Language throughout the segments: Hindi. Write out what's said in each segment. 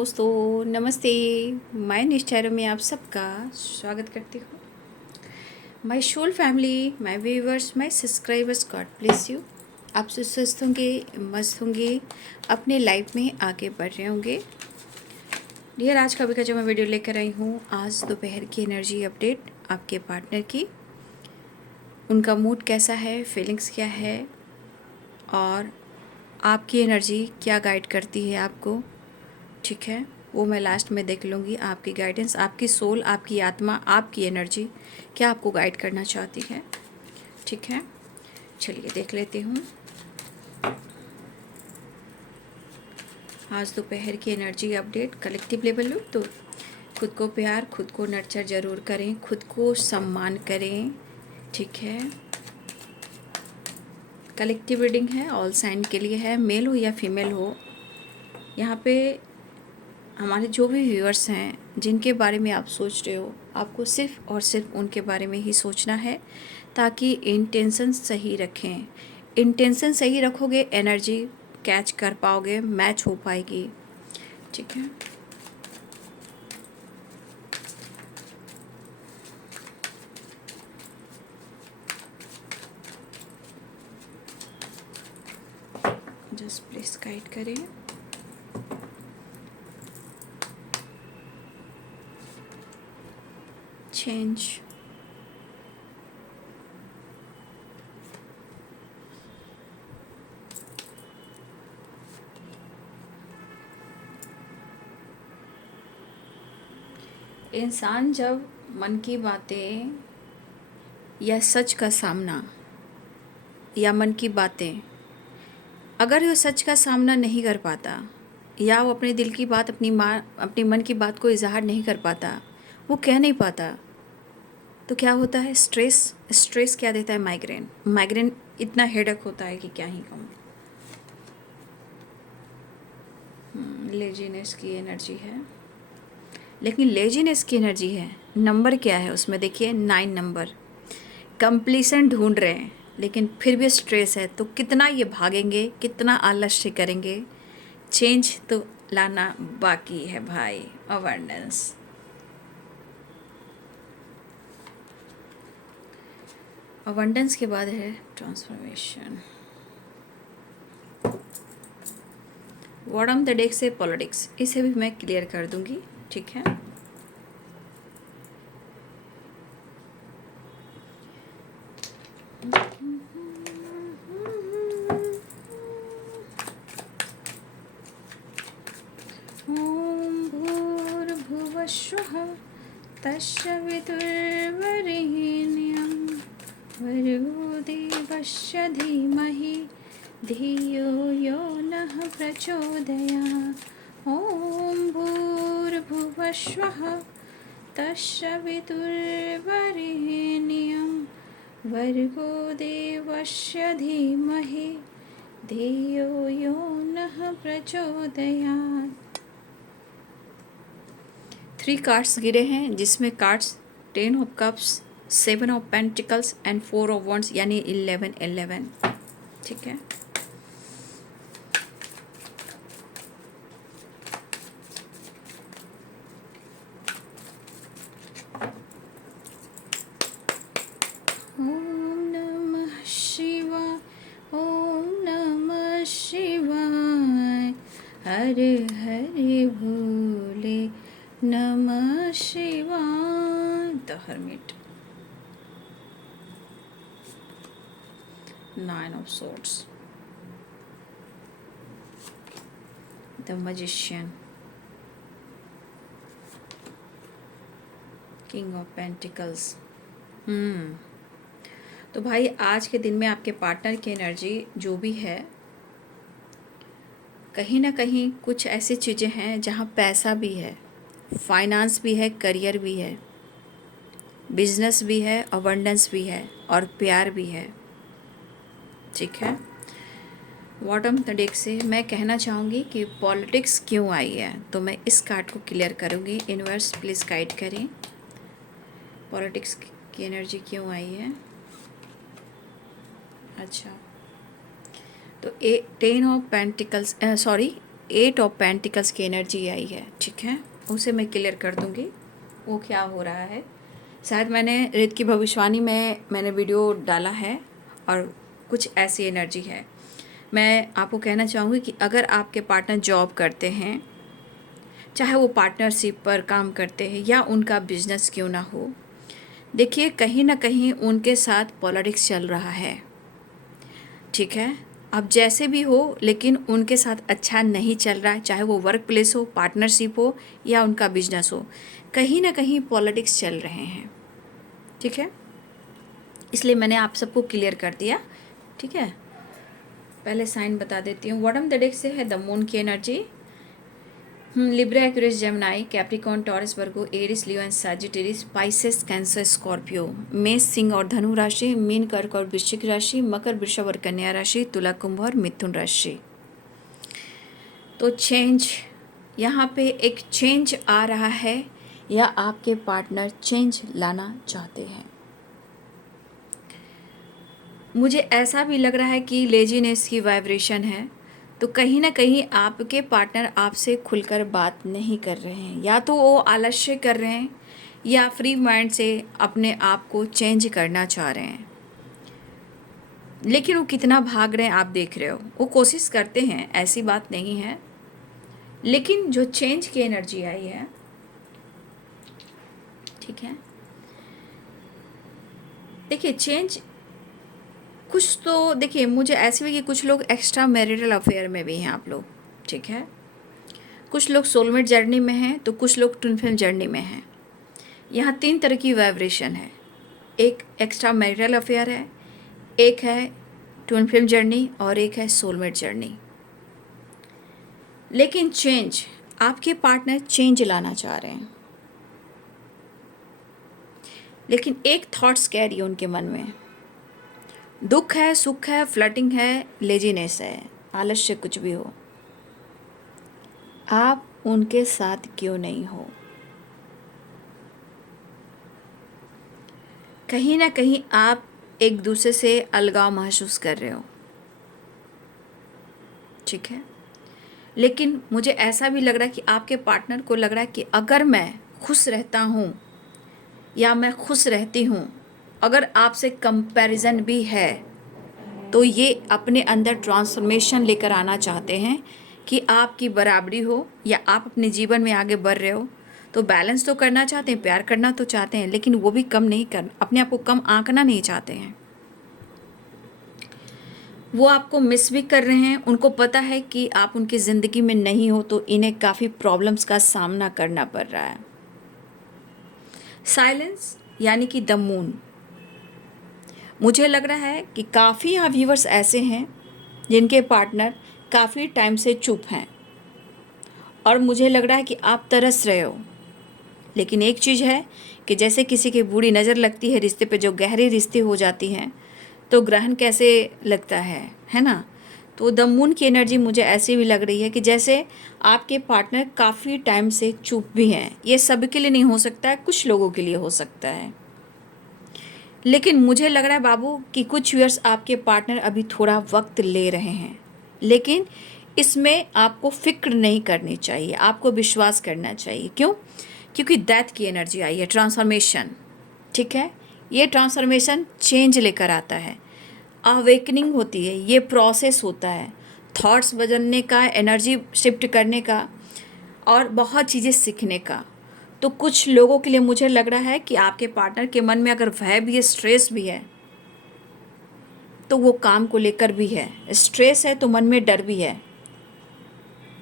दोस्तों नमस्ते। मैं निष्ठैरों में आप सबका स्वागत करती हूँ। My soul family, my viewers, my subscribers, god bless you. आप स्वस्थ होंगे, मस्त होंगे, अपने लाइफ में आगे बढ़ रहे होंगे। डियर, आज का जो मैं वीडियो लेकर आई हूँ, आज दोपहर की एनर्जी अपडेट आपके पार्टनर की। उनका मूड कैसा है, फीलिंग्स क्या है और आपकी एनर्जी क्या गाइड करती है आपको, ठीक है, वो मैं लास्ट में देख लूँगी। आपकी गाइडेंस, आपकी सोल, आपकी आत्मा, आपकी एनर्जी क्या आपको गाइड करना चाहती है, ठीक है। चलिए देख लेती हूँ आज दोपहर की एनर्जी अपडेट कलेक्टिव लेवल हो। तो खुद को प्यार, खुद को नर्चर ज़रूर करें, खुद को सम्मान करें, ठीक है। कलेक्टिव रीडिंग है, ऑल साइन के लिए है, मेल हो या फीमेल हो। यहाँ पे हमारे जो भी व्यूअर्स हैं जिनके बारे में आप सोच रहे हो, आपको सिर्फ़ और सिर्फ उनके बारे में ही सोचना है, ताकि इंटेंशन सही रखें। इंटेंशन सही रखोगे, एनर्जी कैच कर पाओगे, मैच हो पाएगी, ठीक है। जस्ट प्लीज गाइड करें। चेंज, इंसान जब मन की बातें या सच का सामना या मन की बातें, अगर वो सच का सामना नहीं कर पाता या वो अपने दिल की बात, अपनी मन की बात को इजहार नहीं कर पाता, वो कह नहीं पाता, तो क्या होता है? स्ट्रेस क्या देता है? माइग्रेन इतना हेडेक होता है कि क्या ही कहूँ। लेजीनेस की एनर्जी है, लेकिन लेजीनेस की एनर्जी है। नंबर क्या है उसमें? देखिए 9 नंबर। कंप्लीसन ढूंढ रहे हैं लेकिन फिर भी स्ट्रेस है, तो कितना ये भागेंगे, कितना आलस्य करेंगे। चेंज तो लाना बाकी है भाई। अवेयरनेस, अबंडेंस के बाद है ट्रांसफॉर्मेशन। बॉटम द डेक से पॉलिटिक्स, इसे भी मैं क्लियर कर दूंगी, ठीक है। ओम भूर्भुवस्वः तस्य वितुर्वरेण्यं भर्गो देवस्य धीमहि धियो यो नः प्रचोदयात्। ओम भूर्भुवस्वः तस्य वितुर्वरेण्यं भर्गो देवस्य धीमहि धियो यो नः प्रचोदयात्। 3 कार्ड्स गिरे हैं, जिसमें cards 10 of cups, 7 of pentacles and 4 of wands, यानी 11, ठीक है। ओम नमः शिवाय, ओम नमः शिवाय, हरे हरे भोले नमः शिवाय। The hermit, 9 of swords, the magician, king of pentacles. तो भाई आज के दिन में आपके पार्टनर की एनर्जी जो भी है, कहीं ना कहीं कुछ ऐसी चीज़ें हैं जहाँ पैसा भी है, फाइनेंस भी है, करियर भी है, बिजनेस भी है, अबंडेंस भी है और प्यार भी है, ठीक है। बॉटम द डेक से मैं कहना चाहूँगी कि पॉलिटिक्स क्यों आई है, तो मैं इस कार्ड को क्लियर करूँगी। यूनिवर्स प्लीज़ गाइड करें, पॉलिटिक्स की एनर्जी क्यों आई है। अच्छा, तो 10 of pentacles, sorry 8 of pentacles की एनर्जी आई है, ठीक है, उसे मैं क्लियर कर दूंगी वो क्या हो रहा है। शायद मैंने रेत की भविष्यवाणी में मैंने वीडियो डाला है और कुछ ऐसी एनर्जी है। मैं आपको कहना चाहूँगी कि अगर आपके पार्टनर जॉब करते हैं, चाहे वो पार्टनरशिप पर काम करते हैं या उनका बिजनेस क्यों ना हो, देखिए कहीं ना कहीं उनके साथ पॉलिटिक्स चल रहा है, ठीक है। अब जैसे भी हो लेकिन उनके साथ अच्छा नहीं चल रहा है, चाहे वो वर्क प्लेस हो, पार्टनरशिप हो या उनका बिजनेस हो, कहीं ना कहीं पॉलिटिक्स चल रहे हैं, ठीक है। इसलिए मैंने आप सबको क्लियर कर दिया, ठीक है। पहले साइन बता देती हूँ। बॉटम द डेक से है द मून की energy, Libra, Aquarius, Gemini, Capricorn, Taurus, Virgo, Aries, Leo and Sagittarius, Pisces, Cancer, Scorpio, मेष, सिंह और धनु राशि, मीन, कर्क और वृश्चिक राशि, मकर, वृषभ और कन्या राशि, तुला, कुंभ और मिथुन राशि। तो चेंज, यहाँ पे एक चेंज आ रहा है या आपके पार्टनर चेंज लाना चाहते हैं। मुझे ऐसा भी लग रहा है कि लेजीनेस की वाइब्रेशन है, तो कहीं ना कहीं आपके पार्टनर आपसे खुलकर बात नहीं कर रहे हैं, या तो वो आलस्य कर रहे हैं या फ्री माइंड से अपने आप को चेंज करना चाह रहे हैं। लेकिन वो कितना भाग रहे हैं आप देख रहे हो, वो कोशिश करते हैं, ऐसी बात नहीं है, लेकिन जो चेंज की एनर्जी आई है, ठीक है, देखिए चेंज कुछ तो, देखिए मुझे ऐसे भी कि कुछ लोग एक्स्ट्रा मैरिटल अफेयर में भी हैं आप लोग, ठीक है, कुछ लोग सोलमेट जर्नी में हैं तो कुछ लोग ट्विन फ्लेम जर्नी में हैं। यहाँ 3 तरह की वाइब्रेशन है, एक एक्स्ट्रा मैरिटल अफेयर है, एक है ट्विन फ्लेम जर्नी और एक है सोलमेट जर्नी। लेकिन चेंज, आपके पार्टनर चेंज लाना चाह रहे हैं, लेकिन एक थॉट्स कैरी उनके मन में, दुख है, सुख है, फ्लर्टिंग है, लेजीनेस है, आलस्य, कुछ भी हो, आप उनके साथ क्यों नहीं हो। कहीं ना कहीं आप एक दूसरे से अलगाव महसूस कर रहे हो, ठीक है। लेकिन मुझे ऐसा भी लग रहा है कि आपके पार्टनर को लग रहा है कि अगर मैं खुश रहता हूँ या मैं खुश रहती हूँ, अगर आपसे कंपैरिजन भी है, तो ये अपने अंदर ट्रांसफॉर्मेशन लेकर आना चाहते हैं कि आपकी बराबरी हो या आप अपने जीवन में आगे बढ़ रहे हो, तो बैलेंस तो करना चाहते हैं, प्यार करना तो चाहते हैं, लेकिन वो भी कम नहीं कर, अपने आप को कम आंकना नहीं चाहते हैं। वो आपको मिस भी कर रहे हैं, उनको पता है कि आप उनकी ज़िंदगी में नहीं हो, तो इन्हें काफ़ी प्रॉब्लम्स का सामना करना पड़ रहा है। साइलेंस यानी कि द मून, मुझे लग रहा है कि काफ़ी यहाँ व्यूवर्स ऐसे हैं जिनके पार्टनर काफ़ी टाइम से चुप हैं, और मुझे लग रहा है कि आप तरस रहे हो। लेकिन एक चीज़ है कि जैसे किसी की बुरी नज़र लगती है रिश्ते पे, जो गहरे रिश्ते हो जाती हैं, तो ग्रहण कैसे लगता है ना। तो द मून की एनर्जी मुझे ऐसी भी लग रही है कि जैसे आपके पार्टनर काफ़ी टाइम से चुप भी हैं। ये सबके लिए नहीं हो सकता है, कुछ लोगों के लिए हो सकता है, लेकिन मुझे लग रहा है बाबू कि कुछ व्यूअर्स आपके पार्टनर अभी थोड़ा वक्त ले रहे हैं, लेकिन इसमें आपको फिक्र नहीं करनी चाहिए, आपको विश्वास करना चाहिए। क्यों? क्योंकि डेथ की एनर्जी आई है, ट्रांसफॉर्मेशन, ठीक है। ये ट्रांसफॉर्मेशन चेंज लेकर आता है, अवेकनिंग होती है, ये प्रोसेस होता है, थॉट्स बदलने का, एनर्जी शिफ्ट करने का और बहुत चीज़ें सीखने का। तो कुछ लोगों के लिए मुझे लग रहा है कि आपके पार्टनर के मन में अगर भय भी है, स्ट्रेस भी है, तो वो काम को लेकर भी है। स्ट्रेस है तो मन में डर भी है,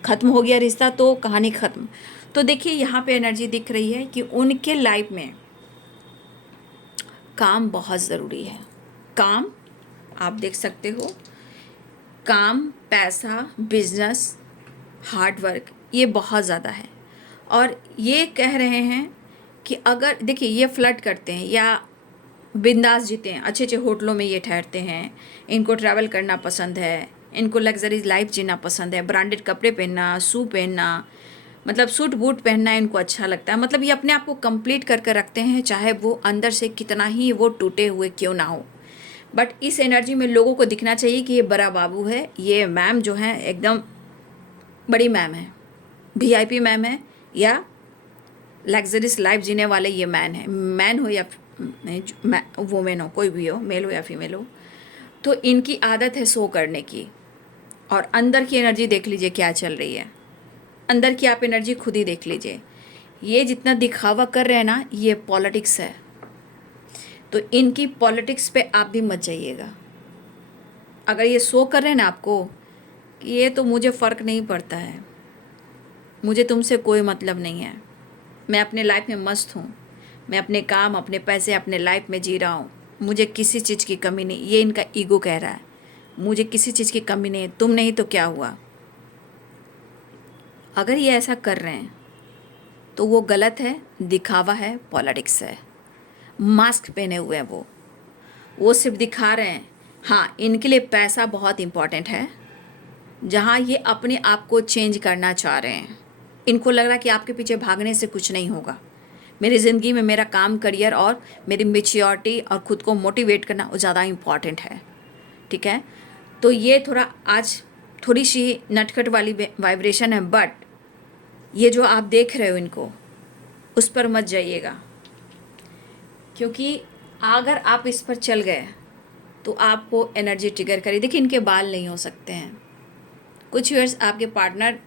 ख़त्म हो गया रिश्ता तो कहानी ख़त्म। तो देखिए यहाँ पे एनर्जी दिख रही है कि उनके लाइफ में काम बहुत ज़रूरी है। काम आप देख सकते हो, काम, पैसा, बिजनेस, हार्ड वर्क, ये बहुत ज़्यादा है। और ये कह रहे हैं कि अगर देखिए ये फ्लर्ट करते हैं या बिंदास जीते हैं, अच्छे अच्छे होटलों में ये ठहरते हैं, इनको ट्रैवल करना पसंद है, इनको लग्जरी लाइफ जीना पसंद है, ब्रांडेड कपड़े पहनना, शू पहनना, मतलब सूट बूट पहनना इनको अच्छा लगता है। मतलब ये अपने आप को कंप्लीट करके रखते हैं, चाहे वो अंदर से कितना ही वो टूटे हुए क्यों ना हो। बट इस एनर्जी में लोगों को दिखना चाहिए कि ये बड़ा बाबू है, ये मैम जो है एकदम बड़ी मैम है, वीआईपी मैम है, या लग्जरियस लाइफ जीने वाले ये मैन है, मैन हो या वुमेन हो, कोई भी हो, मेल हो या फीमेल हो, तो इनकी आदत है शो करने की। और अंदर की एनर्जी देख लीजिए क्या चल रही है, अंदर की आप एनर्जी खुद ही देख लीजिए। ये जितना दिखावा कर रहे हैं ना, ये पॉलिटिक्स है। तो इनकी पॉलिटिक्स पे आप भी मत जाइएगा। अगर ये शो कर रहे हैं ना आपको कि ये तो मुझे फ़र्क नहीं पड़ता है, मुझे तुमसे कोई मतलब नहीं है, मैं अपने लाइफ में मस्त हूँ, मैं अपने काम, अपने पैसे, अपने लाइफ में जी रहा हूँ, मुझे किसी चीज़ की कमी नहीं, ये इनका ईगो कह रहा है, मुझे किसी चीज़ की कमी नहीं है, तुम नहीं तो क्या हुआ। अगर ये ऐसा कर रहे हैं तो वो गलत है, दिखावा है, पॉलिटिक्स है। मास्क पहने हुए हैं वो सिर्फ दिखा रहे हैं। हाँ, इनके लिए पैसा बहुत इम्पॉर्टेंट है, जहाँ ये अपने आप को चेंज करना चाह रहे हैं। इनको लग रहा है कि आपके पीछे भागने से कुछ नहीं होगा, मेरी ज़िंदगी में मेरा काम, करियर और मेरी मैच्योरिटी और ख़ुद को मोटिवेट करना वो ज़्यादा इम्पॉर्टेंट है। ठीक है, तो ये थोड़ा आज थोड़ी सी नटखट वाली वाइब्रेशन है, बट ये जो आप देख रहे हो इनको, उस पर मत जाइएगा, क्योंकि अगर आप इस पर चल गए तो आपको एनर्जी ट्रिगर करेगी। देखिए, इनके बाल नहीं हो सकते हैं। कुछ ईयर्स आपके पार्टनर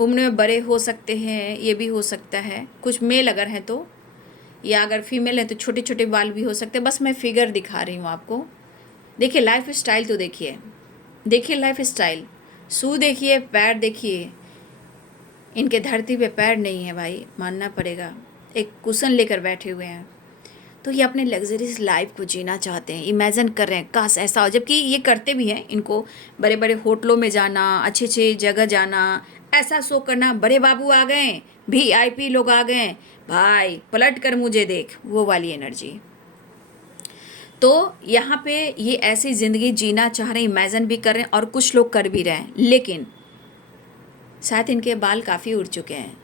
उम्र में बड़े हो सकते हैं, ये भी हो सकता है, कुछ मेल अगर हैं तो, या अगर फीमेल है तो छोटे छोटे बाल भी हो सकते हैं। बस मैं फिगर दिखा रही हूँ आपको। देखिए लाइफ स्टाइल तो देखिए, देखिए लाइफ स्टाइल, शू देखिए, पैर देखिए, इनके धरती पे पैर नहीं है भाई, मानना पड़ेगा, एक कुशन लेकर बैठे हुए हैं। तो ये अपने लग्जरीज लाइफ को जीना चाहते हैं, इमेजिन कर रहे हैं काश ऐसा हो, जबकि ये करते भी हैं। इनको बड़े बड़े होटलों में जाना, अच्छे अच्छे जगह जाना, ऐसा शो करना, बड़े बाबू आ गए, वीआईपी लोग आ गए, भाई पलट कर मुझे देख, वो वाली एनर्जी। तो यहाँ पे ये ऐसी ज़िंदगी जीना चाह रहे हैं, इमेजिन भी कर रहे हैं, और कुछ लोग कर भी रहे हैं। लेकिन शायद इनके बाल काफ़ी उड़ चुके हैं,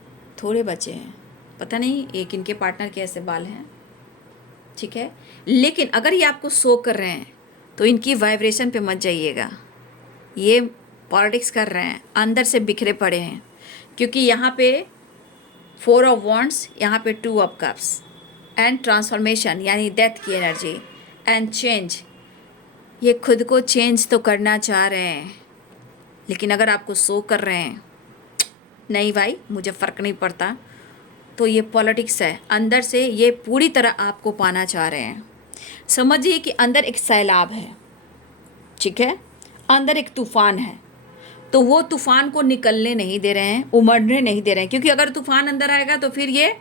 थोड़े बचे हैं, पता नहीं एक इनके पार्टनर के ऐसे बाल हैं। ठीक है, लेकिन अगर ये आपको शो कर रहे हैं तो इनकी वाइब्रेशन पे मत जाइएगा। ये पॉलिटिक्स कर रहे हैं, अंदर से बिखरे पड़े हैं, क्योंकि यहाँ पे 4 ऑफ वॉन्ड्स, यहाँ पे 2 ऑफ कप्स, एंड ट्रांसफॉर्मेशन यानी डेथ की एनर्जी, एंड चेंज। ये खुद को चेंज तो करना चाह रहे हैं, लेकिन अगर आपको शो कर रहे हैं नहीं भाई मुझे फ़र्क नहीं पड़ता, तो ये पॉलिटिक्स है। अंदर से ये पूरी तरह आपको पाना चाह रहे हैं। समझिए कि अंदर एक सैलाब है, ठीक है, अंदर एक तूफ़ान है, तो वो तूफ़ान को निकलने नहीं दे रहे हैं, उमड़ने नहीं दे रहे हैं, क्योंकि अगर तूफ़ान अंदर आएगा तो फिर ये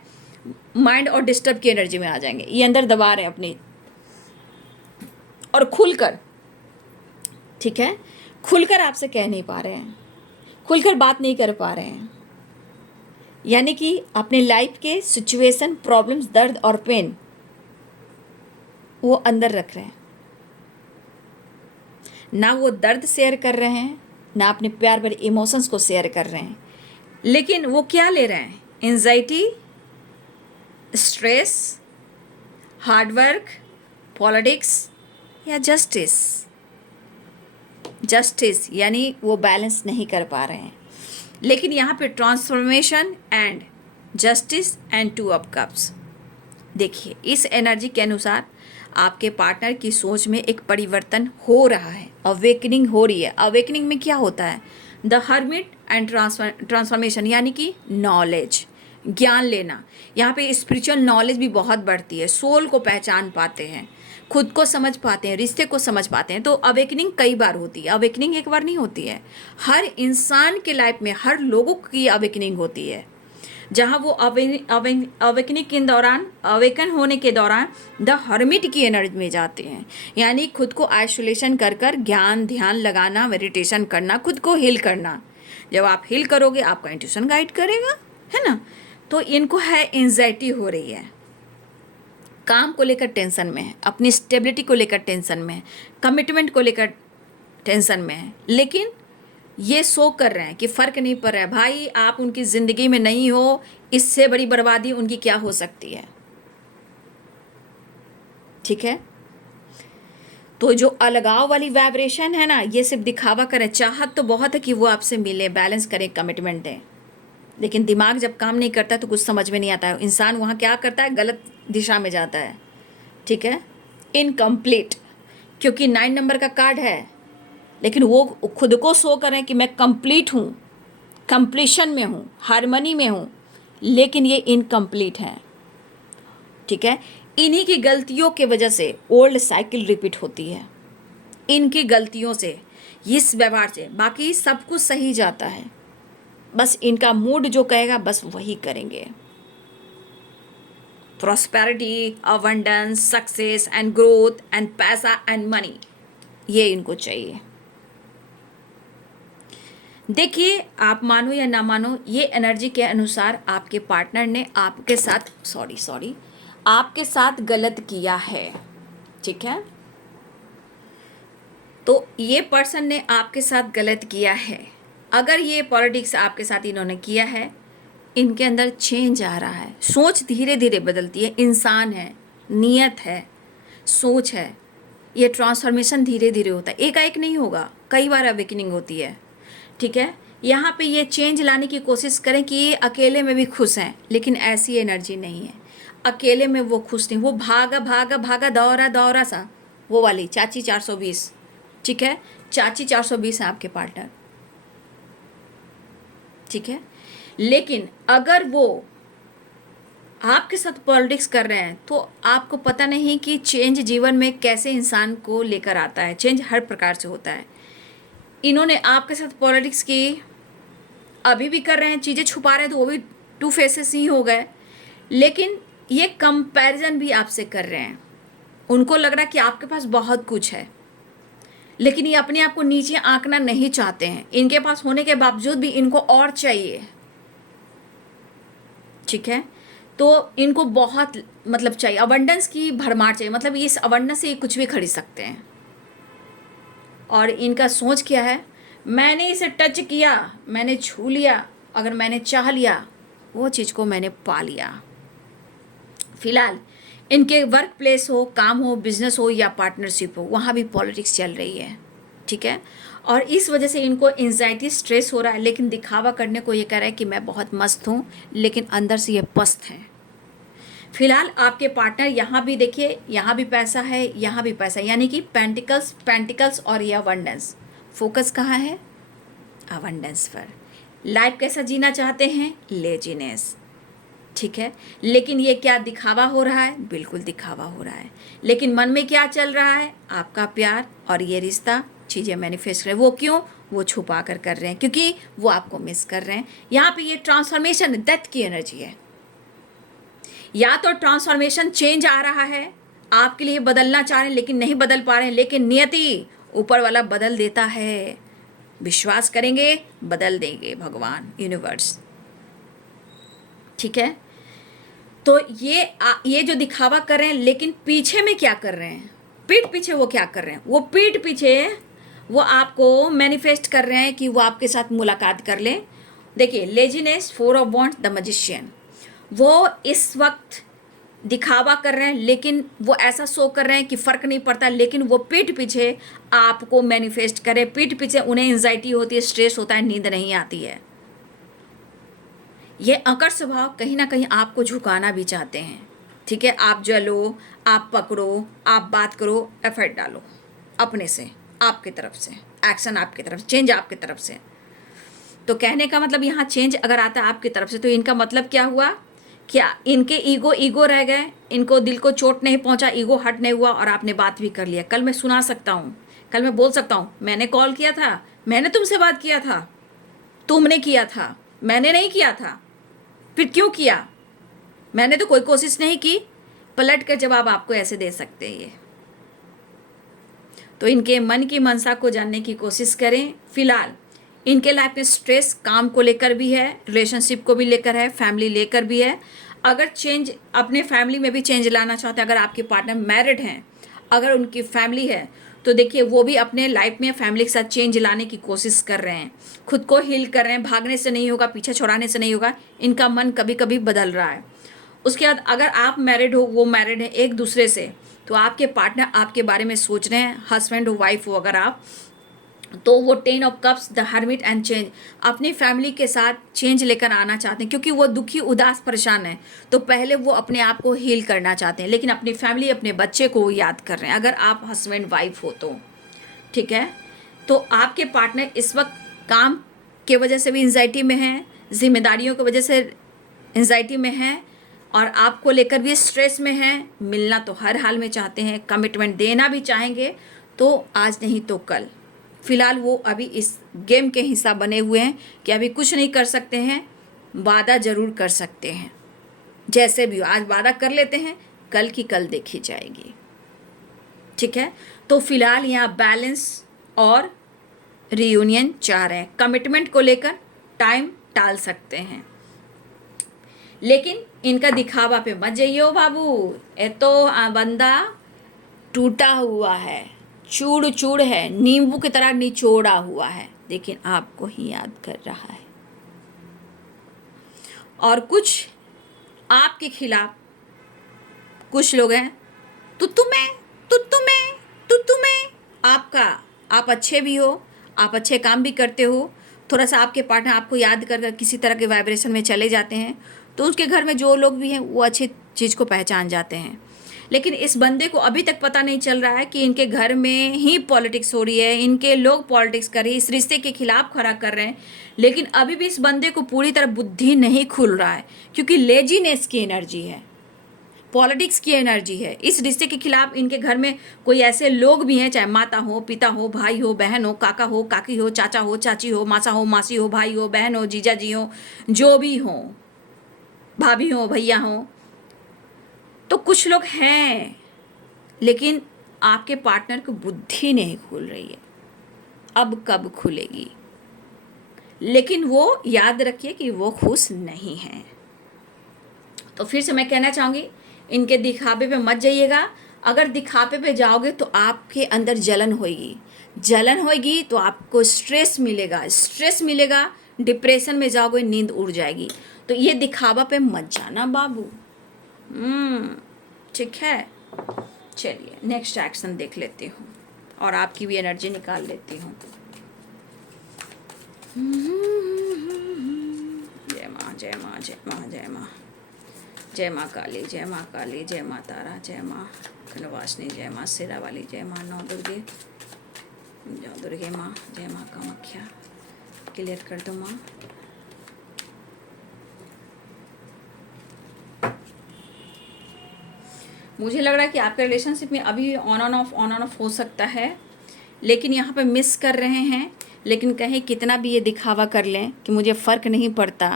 माइंड और डिस्टर्ब की एनर्जी में आ जाएंगे। ये अंदर दबा रहे हैं अपनी, और खुलकर, ठीक है, खुलकर आपसे कह नहीं पा रहे हैं, खुलकर बात नहीं कर पा रहे हैं, यानी कि अपने लाइफ के सिचुएशन, प्रॉब्लम्स, दर्द और पेन वो अंदर रख रहे हैं। ना वो दर्द शेयर कर रहे हैं, ना अपने प्यार भरे इमोशंस को शेयर कर रहे हैं, लेकिन वो क्या ले रहे हैं? एंजाइटी, स्ट्रेस, हार्डवर्क, पॉलिटिक्स या जस्टिस। जस्टिस यानी वो बैलेंस नहीं कर पा रहे हैं। लेकिन यहाँ पे transformation and justice and 2 of cups. देखिए इस एनर्जी के अनुसार आपके पार्टनर की सोच में एक परिवर्तन हो रहा है, अवेकनिंग हो रही है। अवेकनिंग में क्या होता है? द हर्मिट एंड ट्रांसफॉर्मेशन, यानी कि नॉलेज, ज्ञान लेना। यहाँ पे स्पिरिचुअल नॉलेज भी बहुत बढ़ती है, सोल को पहचान पाते हैं, खुद को समझ पाते हैं, रिश्ते को समझ पाते हैं। तो अवेकनिंग कई बार होती है, अवेकनिंग एक बार नहीं होती है, हर इंसान के लाइफ में हर लोगों की अवेकनिंग होती है, जहाँ वो अवेकनिंग के दौरान, अवेकन होने के दौरान द हर्मिट की एनर्जी में जाते हैं, यानी खुद को आइसोलेशन कर कर ज्ञान, ध्यान लगाना, मेडिटेशन करना, खुद को हील करना। जब आप हील करोगे आपका इंट्यूशन गाइड करेगा, है ना। तो इनको है एंजाइटी हो रही है, काम को लेकर टेंशन में है, अपनी स्टेबिलिटी को लेकर टेंशन में है, कमिटमेंट को लेकर टेंशन में है, लेकिन ये शो कर रहे हैं कि फ़र्क नहीं पड़ रहा है भाई, आप उनकी ज़िंदगी में नहीं हो, इससे बड़ी बर्बादी उनकी क्या हो सकती है। ठीक है, तो जो अलगाव वाली वाइब्रेशन है ना, ये सिर्फ दिखावा करे। चाहत तो बहुत है कि वो आपसे मिले, बैलेंस करे, कमिटमेंट दें, लेकिन दिमाग जब काम नहीं करता तो कुछ समझ में नहीं आता है। इंसान वहाँ क्या करता है, गलत दिशा में जाता है। ठीक है, इनकम्प्लीट, क्योंकि 9 नंबर का कार्ड है, लेकिन वो खुद को शो करें कि मैं कंप्लीट हूँ, कंप्लीशन में हूँ, हारमनी में हूँ, लेकिन ये इनकम्प्लीट है। ठीक है, इन्हीं की गलतियों के वजह से ओल्ड साइकिल रिपीट होती है, इनकी गलतियों से, इस व्यवहार से। बाकी सब कुछ सही जाता है, बस इनका मूड जो कहेगा बस वही करेंगे। Prosperity, abundance, success and growth and पैसा एंड मनी, ये इनको चाहिए। देखिए, आप मानो या ना मानो, ये एनर्जी के अनुसार आपके पार्टनर ने आपके साथ आपके साथ गलत किया है। ठीक है, तो ये पर्सन ने आपके साथ गलत किया है। अगर ये पॉलिटिक्स आपके साथ इन्होंने किया है, इनके अंदर चेंज आ रहा है, सोच धीरे धीरे बदलती है। इंसान है, नियत है, सोच है, ये ट्रांसफॉर्मेशन धीरे धीरे होता है, एकाएक नहीं होगा, कई बार अवेकनिंग होती है। ठीक है, यहाँ पे ये चेंज लाने की कोशिश करें कि ये अकेले में भी खुश हैं, लेकिन ऐसी एनर्जी नहीं है। अकेले में वो खुश नहीं, वो भागा भागा भागा दौरा दौरा सा, वो वाली चाची 420। ठीक है, चाची 420 है आपके पार्टनर। ठीक है, लेकिन अगर वो आपके साथ पॉलिटिक्स कर रहे हैं तो आपको पता नहीं कि चेंज जीवन में कैसे इंसान को लेकर आता है। चेंज हर प्रकार से होता है। इन्होंने आपके साथ पॉलिटिक्स की, अभी भी कर रहे हैं, चीज़ें छुपा रहे हैं तो वो भी 2 फेसेस ही हो गए। लेकिन ये कंपैरिजन भी आपसे कर रहे हैं। उनको लग रहा है कि आपके पास बहुत कुछ है, लेकिन ये अपने आप को नीचे आंकना नहीं चाहते हैं। इनके पास होने के बावजूद भी इनको और चाहिए। ठीक है, तो इनको बहुत मतलब चाहिए, अबंडेंस की भरमार चाहिए। मतलब इस अबंडेंस से ये कुछ भी खरीद सकते हैं। और इनका सोच क्या है, मैंने इसे टच किया, मैंने छू लिया, अगर मैंने चाह लिया वो चीज़ को मैंने पा लिया। फिलहाल इनके वर्क प्लेस हो, काम हो, बिजनेस हो या पार्टनरशिप हो, वहाँ भी पॉलिटिक्स चल रही है। ठीक है, और इस वजह से इनको एंजाइटी, स्ट्रेस हो रहा है, लेकिन दिखावा करने को ये कह रहा है कि मैं बहुत मस्त हूँ, लेकिन अंदर से ये पस्त हैं। फिलहाल आपके पार्टनर यहाँ भी देखिए, यहाँ भी पैसा है, यहाँ भी पैसा है, यानी कि पेंटिकल्स और ये अबंडेंस। फोकस कहाँ है, अबंडेंस पर। लाइफ कैसा जीना चाहते हैं, लेजीनेस। ठीक है, लेकिन ये क्या दिखावा हो रहा है, बिल्कुल दिखावा हो रहा है। लेकिन मन में क्या चल रहा है, आपका प्यार और ये रिश्ता, चीज़ें मैनिफेस्ट कर रहे हैं। वो क्यों, वो छुपा कर रहे हैं, क्योंकि वो आपको मिस कर रहे हैं। यहाँ पे ये ट्रांसफॉर्मेशन डेथ की एनर्जी है। या तो ट्रांसफॉर्मेशन चेंज आ रहा है, आपके लिए बदलना चाह रहे हैं लेकिन नहीं बदल पा रहे हैं, लेकिन नियति ऊपर वाला बदल देता है। विश्वास करेंगे, बदल देंगे भगवान, यूनिवर्स। ठीक है, तो ये जो दिखावा कर रहे हैं, लेकिन पीछे में क्या कर रहे हैं, पीठ पीछे वो क्या कर रहे हैं, वो पीठ पीछे वो आपको मैनिफेस्ट कर रहे हैं कि वो आपके साथ मुलाकात कर लें। देखिए, laziness, 4 of wands, the magician, वो इस वक्त दिखावा कर रहे हैं, लेकिन वो ऐसा शो कर रहे हैं कि फ़र्क नहीं पड़ता, लेकिन वो पीठ पीछे आपको मैनिफेस्ट करे। पीठ पीछे उन्हें एंजाइटी होती है, स्ट्रेस होता है, नींद नहीं आती है। ये अकड़ स्वभाव कहीं ना कहीं आपको झुकाना भी चाहते हैं। ठीक है, आप जलो, आप पकड़ो, आप बात करो, एफर्ट डालो अपने से, आपके तरफ से, एक्शन आपकी तरफ, चेंज आपकी तरफ से। तो कहने का मतलब यहाँ चेंज अगर आता है आपकी तरफ से, तो इनका मतलब क्या हुआ, क्या इनके ईगो रह गए, इनको दिल को चोट नहीं पहुँचा, ईगो हट नहीं हुआ और आपने बात भी कर लिया। कल मैं सुना सकता हूँ, कल मैं बोल सकता हूँ, मैंने कॉल किया था, मैंने तुमसे बात किया था, तुमने किया था, मैंने नहीं किया था, फिर क्यों किया, मैंने तो कोई कोशिश नहीं की। पलट कर जवाब आपको ऐसे दे सकते हैं ये। तो इनके मन की मनसा को जानने की कोशिश करें। फिलहाल इनके लाइफ में स्ट्रेस काम को लेकर भी है, रिलेशनशिप को भी लेकर है, फैमिली लेकर भी है। अगर चेंज अपने फैमिली में भी चेंज लाना चाहते हैं, अगर आपके पार्टनर मैरिड हैं, अगर उनकी फैमिली है, तो देखिए वो भी अपने लाइफ में फैमिली के साथ चेंज लाने की कोशिश कर रहे हैं, खुद को हील कर रहे हैं। भागने से नहीं होगा, पीछे छुड़ाने से नहीं होगा, इनका मन कभी कभी बदल रहा है। उसके बाद अगर आप मैरिड हो, वो मैरिड है, एक दूसरे से तो आपके पार्टनर आपके बारे में सोच रहे हैं, हस्बैंड हो वाइफ हो अगर आप, तो वो 10 of cups, the hermit and change, अपनी फैमिली के साथ चेंज लेकर आना चाहते हैं क्योंकि वो दुखी उदास परेशान है। तो पहले वो अपने आप को हील करना चाहते हैं, लेकिन अपनी फैमिली अपने बच्चे को वो याद कर रहे हैं, अगर आप हस्बैंड वाइफ हो तो। ठीक है, तो आपके पार्टनर इस वक्त काम के वजह से भी एंजाइटी में है, जिम्मेदारियों की वजह से एंजाइटी में है, और आपको लेकर भी स्ट्रेस में है। मिलना तो हर हाल में चाहते हैं, कमिटमेंट देना भी चाहेंगे, तो आज नहीं तो कल। फिलहाल वो अभी इस गेम के हिस्सा बने हुए हैं कि अभी कुछ नहीं कर सकते हैं, वादा जरूर कर सकते हैं। जैसे भी हो, आज वादा कर लेते हैं, कल की कल देखी जाएगी। ठीक है, तो फिलहाल यहाँ बैलेंस और रियूनियन चाह रहे हैं, कमिटमेंट को लेकर टाइम टाल सकते हैं, लेकिन इनका दिखावा पे मत जाइए हो बाबू। ये तो बंदा टूटा हुआ है, चूड़ चूड़ है, नींबू की तरह निचोड़ा हुआ है, लेकिन आपको ही याद कर रहा है। और कुछ आपके खिलाफ कुछ लोग हैं, तू तुम्हें तू तुम्हें तू तुम्हें आपका, आप अच्छे भी हो, आप अच्छे काम भी करते हो, थोड़ा सा आपके पार्टनर आपको याद कर किसी तरह के वाइब्रेशन में चले जाते हैं, तो उसके घर में जो लोग भी हैं वो अच्छी चीज़ को पहचान जाते हैं। लेकिन इस बंदे को अभी तक पता नहीं चल रहा है कि इनके घर में ही पॉलिटिक्स हो रही है, इनके लोग पॉलिटिक्स कर रहे हैं, इस रिश्ते के खिलाफ खड़ा कर रहे हैं, लेकिन अभी भी इस बंदे को पूरी तरह बुद्धि नहीं खुल रहा है, क्योंकि लेजीनेस की एनर्जी है, पॉलिटिक्स की एनर्जी है। इस रिश्ते के खिलाफ इनके घर में कोई ऐसे लोग भी हैं, चाहे माता हो, पिता हो, भाई हो, बहन हो, काका हो, काकी हो, चाचा हो, चाची हो, मासा हो, मासी हो, भाई हो, बहन हो, जीजा जी हो, जो भी हो, भाभी हो, भैया हो, तो कुछ लोग हैं, लेकिन आपके पार्टनर को बुद्धि नहीं खुल रही है। अब कब खुलेगी? लेकिन वो याद रखिए कि वो खुश नहीं है। तो फिर से मैं कहना चाहूँगी, इनके दिखावे पे मत जाइएगा। अगर दिखावे पे जाओगे तो आपके अंदर जलन होगी, जलन होगी तो आपको स्ट्रेस मिलेगा, स्ट्रेस मिलेगा, डिप्रेशन में जाओगे, नींद उड़ जाएगी। तो ये दिखावा पे मत जाना बाबू। ठीक है, चलिए नेक्स्ट एक्शन देख लेती हूँ और आपकी भी एनर्जी निकाल लेती हूँ। जय माँ जय माँ जय माँ जय माँ, जय माँ काली, जय माँ काली, जय माँ तारा, जय माँ खंडवासिनी, जय माँ शेरा वाली, जय माँ नौ दुर्गे, जय दुर्गे माँ, जय माँ कामाख्या। क्लियर कर दो माँ। मुझे लग रहा है कि आपके रिलेशनशिप में अभी ऑन ऑन ऑफ हो सकता है, लेकिन यहाँ पे मिस कर रहे हैं। लेकिन कहीं कितना भी ये दिखावा कर लें कि मुझे फ़र्क नहीं पड़ता,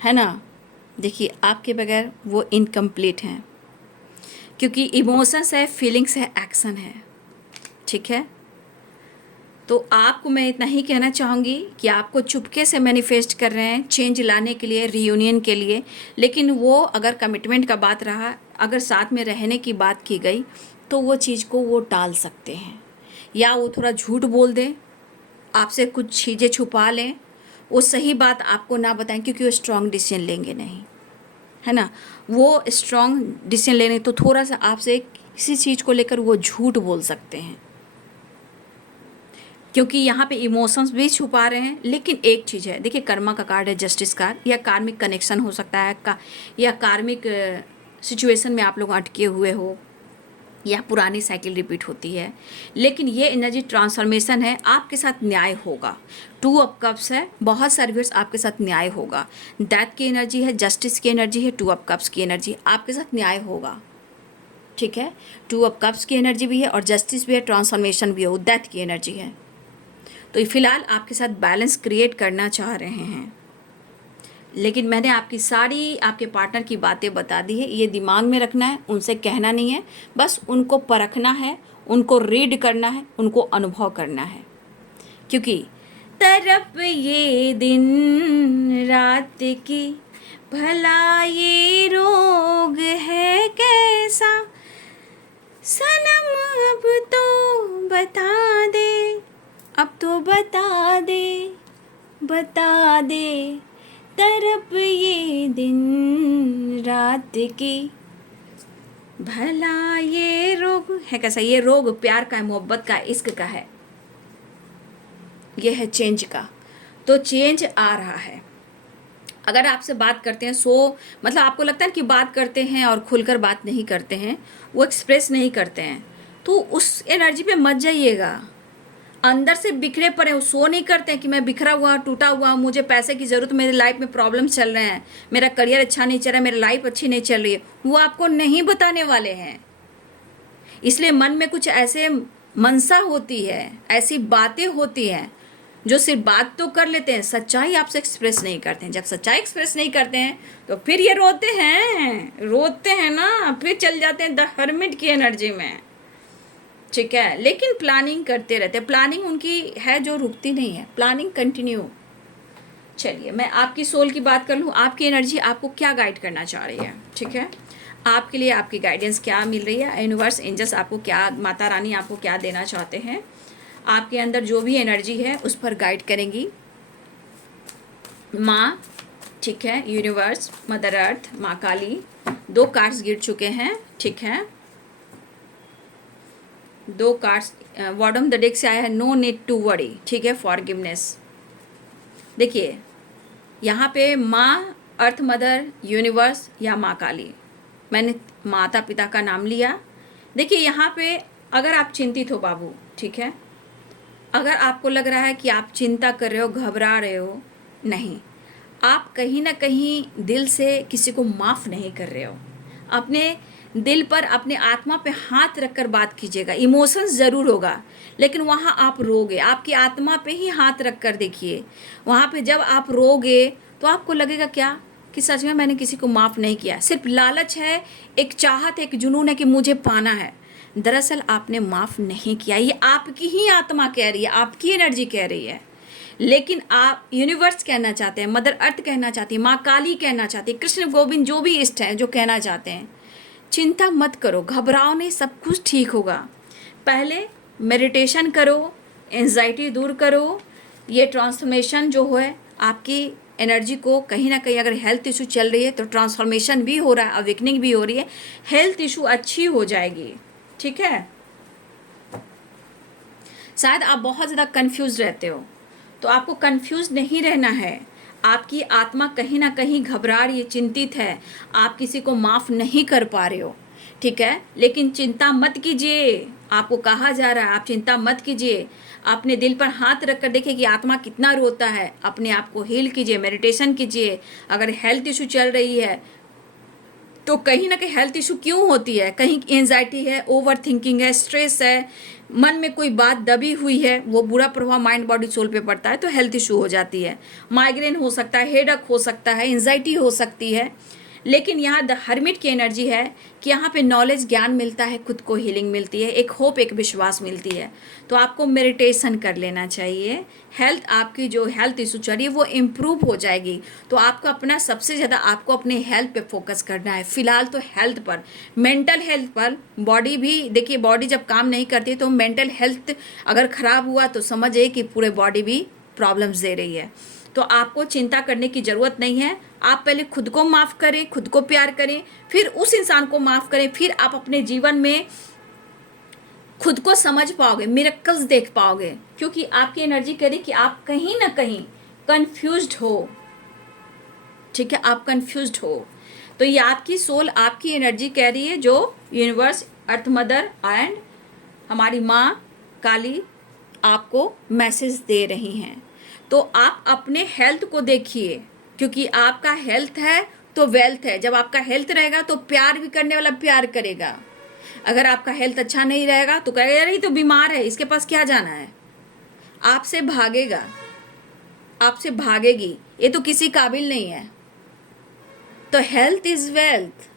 है ना, देखिए आपके बगैर वो इनकम्प्लीट हैं, क्योंकि इमोशंस है, फीलिंग्स है, एक्शन है। ठीक है, तो आपको मैं इतना ही कहना चाहूँगी कि आपको चुपके से मैनिफेस्ट कर रहे हैं चेंज लाने के लिए, रीयूनियन के लिए, लेकिन वो अगर कमिटमेंट का बात रहा, अगर साथ में रहने की बात की गई, तो वो चीज़ को वो टाल सकते हैं, या वो थोड़ा झूठ बोल दें, आपसे कुछ चीज़ें छुपा लें, वो सही बात आपको ना बताएं, क्योंकि वो स्ट्रॉन्ग डिसीजन लेंगे नहीं, है ना। वो स्ट्रॉन्ग डिसीजन लेने तो थोड़ा सा आपसे किसी चीज़ को लेकर वो झूठ बोल सकते हैं, क्योंकि यहाँ पे इमोशंस भी छुपा रहे हैं। लेकिन एक चीज़ है, देखिए कर्मा का कार्ड है, जस्टिस कार्ड, या कार्मिक कनेक्शन हो सकता है या कार्मिक सिचुएशन में आप लोग अटके हुए हो, या पुरानी साइकिल रिपीट होती है। लेकिन ये एनर्जी ट्रांसफॉर्मेशन है, आपके साथ न्याय होगा। 2 ऑफ कप्स है, बहुत सारे व्यूअर्स आपके साथ न्याय होगा। डेथ की एनर्जी है, जस्टिस की एनर्जी है, 2 ऑफ कप्स की एनर्जी, आपके साथ न्याय होगा। ठीक है, 2 ऑफ कप्स की एनर्जी भी है और जस्टिस भी है, ट्रांसफॉर्मेशन भी है, डेथ की एनर्जी है। तो फिलहाल आपके साथ बैलेंस क्रिएट करना चाह रहे हैं, लेकिन मैंने आपकी सारी आपके पार्टनर की बातें बता दी है। ये दिमाग में रखना है, उनसे कहना नहीं है, बस उनको परखना है, उनको रीड करना है, उनको अनुभव करना है। क्योंकि तरफ ये दिन रात की, भला ये रोग है कैसा, सनम अब तो बता दे, अब तो बता दे, बता दे, तरफ ये दिन रात की, भला ये रोग है कैसा, ये रोग प्यार का है, मोहब्बत का, इश्क का है, ये है चेंज का। तो चेंज आ रहा है। अगर आपसे बात करते हैं मतलब आपको लगता है कि बात करते हैं और खुलकर बात नहीं करते हैं, वो एक्सप्रेस नहीं करते हैं, तो उस एनर्जी पे मत जाइएगा। अंदर से बिखरे पड़े हो, सो नहीं करते हैं कि मैं बिखरा हुआ टूटा हुआ, मुझे पैसे की ज़रूरत, मेरी लाइफ में प्रॉब्लम्स चल रहे हैं, मेरा करियर अच्छा नहीं चल रहा है, मेरी लाइफ अच्छी नहीं चल रही है, वो आपको नहीं बताने वाले हैं। इसलिए मन में कुछ ऐसे मनसा होती है, ऐसी बातें होती हैं जो सिर्फ बात तो कर लेते हैं, सच्चाई आपसे एक्सप्रेस नहीं करते हैं। जब सच्चाई एक्सप्रेस नहीं करते हैं तो फिर ये रोते हैं ना, फिर चल जाते हैं द हर्मिट की एनर्जी में, ठीक है। लेकिन प्लानिंग करते रहते हैं, प्लानिंग उनकी है जो रुकती नहीं है, प्लानिंग कंटिन्यू। चलिए मैं आपकी सोल की बात कर लूँ, आपकी एनर्जी आपको क्या गाइड करना चाह रही है, ठीक है। आपके लिए आपकी गाइडेंस क्या मिल रही है, यूनिवर्स एंजल्स आपको क्या, माता रानी आपको क्या देना चाहते हैं, आपके अंदर जो भी एनर्जी है उस पर गाइड करेंगी माँ, ठीक है। यूनिवर्स, मदर अर्थ, माँ काली। 2 कार्ड्स गिर चुके हैं, ठीक है। 2 कार्ड्स बॉटम द डेक से आया है, नो नीड टू वरी, ठीक है, फॉरगिवनेस। देखिए यहाँ पे माँ, अर्थ मदर, यूनिवर्स या माँ काली, मैंने माता पिता का नाम लिया। देखिए यहाँ पे अगर आप चिंतित हो बाबू, ठीक है, अगर आपको लग रहा है कि आप चिंता कर रहे हो, घबरा रहे हो, नहीं, आप कहीं ना कहीं दिल से किसी को माफ़ नहीं कर रहे हो। अपने दिल पर, अपने आत्मा पे हाथ रखकर बात कीजिएगा। इमोशंस ज़रूर होगा लेकिन वहाँ आप रोगे, आपकी आत्मा पे ही हाथ रख कर देखिए। वहाँ पे जब आप रोगे तो आपको लगेगा क्या कि सच में मैंने किसी को माफ़ नहीं किया, सिर्फ लालच है, एक चाहत है, एक जुनून है कि मुझे पाना है। दरअसल आपने माफ़ नहीं किया, ये आपकी ही आत्मा कह रही है, आपकी एनर्जी कह रही है। लेकिन आप, यूनिवर्स कहना चाहते हैं, मदर अर्थ कहना चाहती है, माँ काली कहना चाहती है, कृष्ण गोविंद जो भी इष्ट हैं जो कहना चाहते हैं, चिंता मत करो, घबराओ नहीं, सब कुछ ठीक होगा। पहले मेडिटेशन करो, एंजाइटी दूर करो। ये ट्रांसफॉर्मेशन जो है आपकी एनर्जी को, कहीं ना कहीं अगर हेल्थ इशू चल रही है तो ट्रांसफॉर्मेशन भी हो रहा है, अवेकनिंग भी हो रही है, हेल्थ इशू अच्छी हो जाएगी, ठीक है। शायद आप बहुत ज़्यादा कंफ्यूज रहते हो, तो आपको कंफ्यूज नहीं रहना है। आपकी आत्मा कहीं ना कहीं घबरा रही है, चिंतित है, आप किसी को माफ़ नहीं कर पा रहे हो, ठीक है। लेकिन चिंता मत कीजिए, आपको कहा जा रहा है आप चिंता मत कीजिए। अपने दिल पर हाथ रख कर देखिए कि आत्मा कितना रोता है, अपने आप को हील कीजिए, मेडिटेशन कीजिए। अगर हेल्थ इशू चल रही है तो कहीं ना कहीं हेल्थ इशू क्यों होती है, कहीं एंजाइटी है, ओवर थिंकिंग है, स्ट्रेस है, मन में कोई बात दबी हुई है, वो बुरा प्रभाव माइंड बॉडी सोल पे पड़ता है तो हेल्थ इशू हो जाती है। माइग्रेन हो सकता है, हेडेक हो सकता है, एंजाइटी हो सकती है। लेकिन यहाँ द हर्मिट की एनर्जी है कि यहाँ पे नॉलेज, ज्ञान मिलता है, खुद को हीलिंग मिलती है, एक होप, एक विश्वास मिलती है। तो आपको मेडिटेशन कर लेना चाहिए। हेल्थ, आपकी जो हेल्थ इशू चल रही है वो इम्प्रूव हो जाएगी। तो आपको अपना, सबसे ज़्यादा आपको अपने हेल्थ पे फोकस करना है फिलहाल तो, हेल्थ पर, मेंटल हेल्थ पर। बॉडी भी देखिए, बॉडी जब काम नहीं करती तो मेंटल हेल्थ अगर ख़राब हुआ तो समझिए कि पूरे बॉडी भी प्रॉब्लम्स दे रही है। तो आपको चिंता करने की ज़रूरत नहीं है। आप पहले खुद को माफ़ करें, खुद को प्यार करें, फिर उस इंसान को माफ़ करें, फिर आप अपने जीवन में खुद को समझ पाओगे, मिरेकल्स देख पाओगे। क्योंकि आपकी एनर्जी कह रही कि आप कहीं ना कहीं कंफ्यूज्ड हो, ठीक है, आप कंफ्यूज्ड हो। तो ये आपकी सोल, आपकी एनर्जी कह रही है, जो यूनिवर्स, अर्थ मदर एंड हमारी माँ काली आपको मैसेज दे रही हैं। तो आप अपने हेल्थ को देखिए, क्योंकि आपका हेल्थ है तो वेल्थ है। जब आपका हेल्थ रहेगा तो प्यार भी करने वाला प्यार करेगा। अगर आपका हेल्थ अच्छा नहीं रहेगा तो कहेगा यार ये तो बीमार है, इसके पास क्या जाना है, आपसे भागेगा, आपसे भागेगी, ये तो किसी काबिल नहीं है। तो हेल्थ इज़ वेल्थ।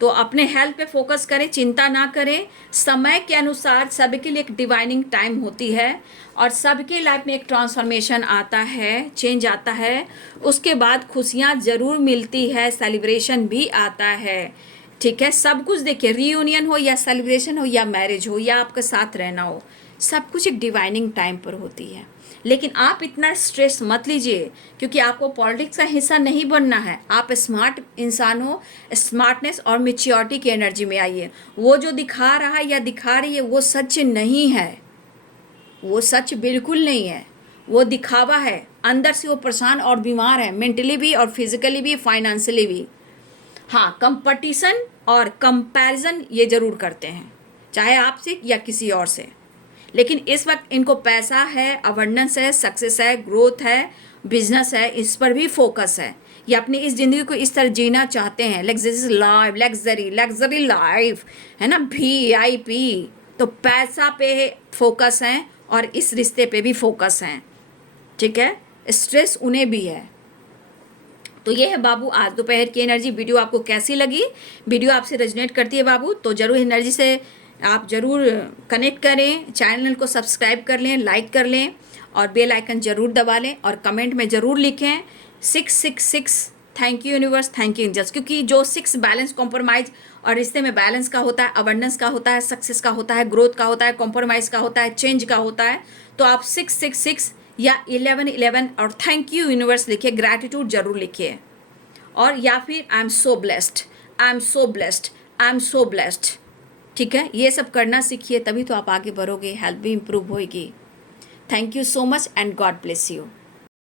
तो अपने हेल्थ पे फोकस करें, चिंता ना करें। समय के अनुसार सबके लिए एक डिवाइनिंग टाइम होती है और सबके लाइफ में एक ट्रांसफॉर्मेशन आता है, चेंज आता है। उसके बाद खुशियाँ ज़रूर मिलती है, सेलिब्रेशन भी आता है, ठीक है। सब कुछ देखिए, रीयूनियन हो या सेलिब्रेशन हो या मैरिज हो या आपका साथ रहना हो, सब कुछ एक डिवाइनिंग टाइम पर होती है। लेकिन आप इतना स्ट्रेस मत लीजिए, क्योंकि आपको पॉलिटिक्स का हिस्सा नहीं बनना है। आप स्मार्ट इंसान हो, स्मार्टनेस और मेच्योरिटी की एनर्जी में आइए। वो जो दिखा रहा है या दिखा रही है वो सच नहीं है, वो सच बिल्कुल नहीं है, वो दिखावा है। अंदर से वो परेशान और बीमार है, मेंटली भी और फिजिकली भी, फाइनेंशियली भी। हाँ, कंपटीशन और कंपैरिजन ये ज़रूर करते हैं, चाहे आपसे या किसी और से। लेकिन इस वक्त इनको पैसा है, अबंडेंस है, सक्सेस है, ग्रोथ है, बिजनेस है, इस पर भी फोकस है। ये अपनी इस ज़िंदगी को इस तरह जीना चाहते हैं, लग्जरी लाइफ, लग्जरी लाइफ, है ना, VIP। तो पैसा पे फोकस है और इस रिश्ते पे भी फोकस है, ठीक है। स्ट्रेस उन्हें भी है। तो ये है बाबू आज दोपहर की एनर्जी। वीडियो आपको कैसी लगी? वीडियो आपसे रेजोनेट करती है बाबू तो ज़रूर एनर्जी से आप ज़रूर कनेक्ट करें, चैनल को सब्सक्राइब कर लें, लाइक कर लें और बेल आइकन ज़रूर दबा लें और कमेंट में ज़रूर लिखें 666 thank you universe, thank you angels. क्योंकि जो 6 बैलेंस, कॉम्प्रोमाइज़ और रिश्ते में बैलेंस का होता है, अबंडेंस का होता है, सक्सेस का होता है, ग्रोथ का होता है, कॉम्प्रोमाइज़ का होता है, चेंज का होता है। तो आप 666 या 1111 और थैंक यू यूनिवर्स लिखिए, ग्रैटिट्यूड ज़रूर लिखिए। और या फिर I am so blessed, I am so blessed, I am so blessed. ठीक है, ये सब करना सीखिए, तभी तो आप आगे बढ़ोगे, हेल्थ भी इम्प्रूव होएगी। Thank you so much and God bless you.